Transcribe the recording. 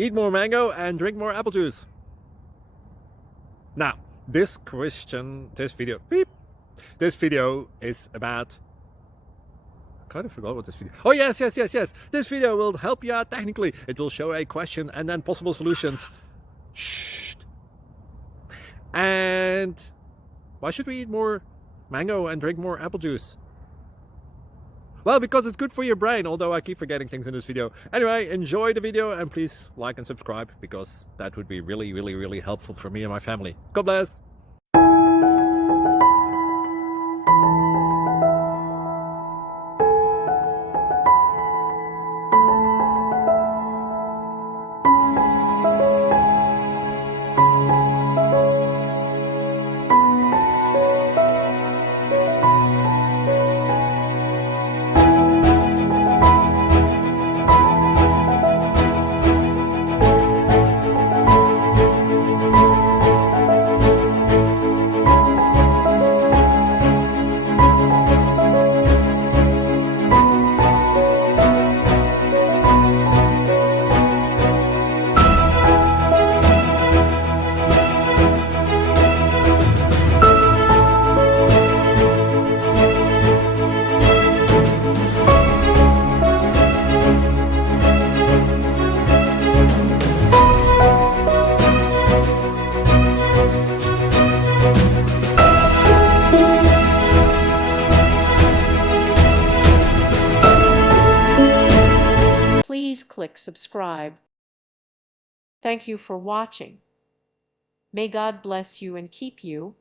Eat more mango and drink more apple juice. Now, this video is about, I kind of forgot what this video. Oh, yes. This video will help you out technically. It will show a question and then possible solutions. Shh. And why should we eat more mango and drink more apple juice? Well, because it's good for your brain, although I keep forgetting things in this video. Anyway, enjoy the video and please like and subscribe, because that would be really helpful for me and my family. God bless! Please click subscribe. Thank you for watching. May God bless you and keep you.